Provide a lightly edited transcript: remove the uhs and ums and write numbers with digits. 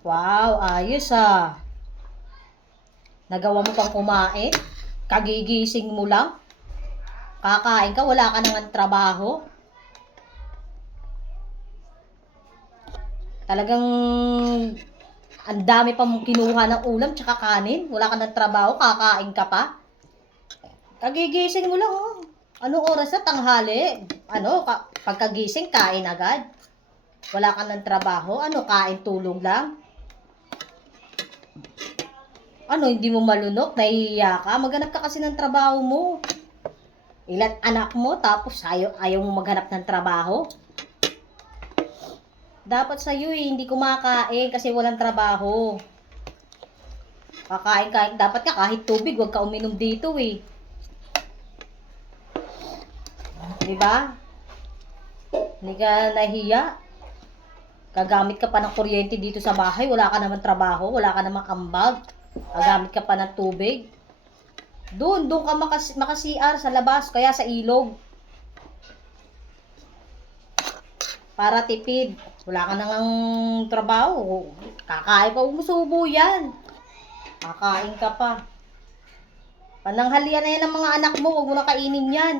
Wow, ayos ah. Nagawa mo pang kumain? Kagigising mo lang? Kakain ka, wala ka nang trabaho? Talagang ang dami pa mong kinuha ng ulam tsaka kanin? Wala ka nang trabaho, kakain ka pa? Kagigising mo lang oh. Anong oras na? Tanghali? Pagkagising, kain agad? Wala ka nang trabaho? Kain, tulog lang? Hindi mo malunok? Nahihiya ka? Maghanap ka kasi ng trabaho mo. Ilan anak mo, tapos ayaw mo maghanap ng trabaho? Dapat sa'yo hindi kumakain kasi walang trabaho. Kakain, dapat ka kahit tubig, wag ka uminom dito eh. Diba? Hindi ka nahiya. Gagamit ka pa ng kuryente dito sa bahay, wala ka naman trabaho, wala ka naman ambag. Gagamit ka pa ng tubig. Doon ka makasiar sa labas, kaya sa ilog. Para tipid. Wala ka nang trabaho. Kakain pa, umusubo yan. Kakain ka pa. Pananghalian na yan ng mga anak mo, huwag mo na kainin yan.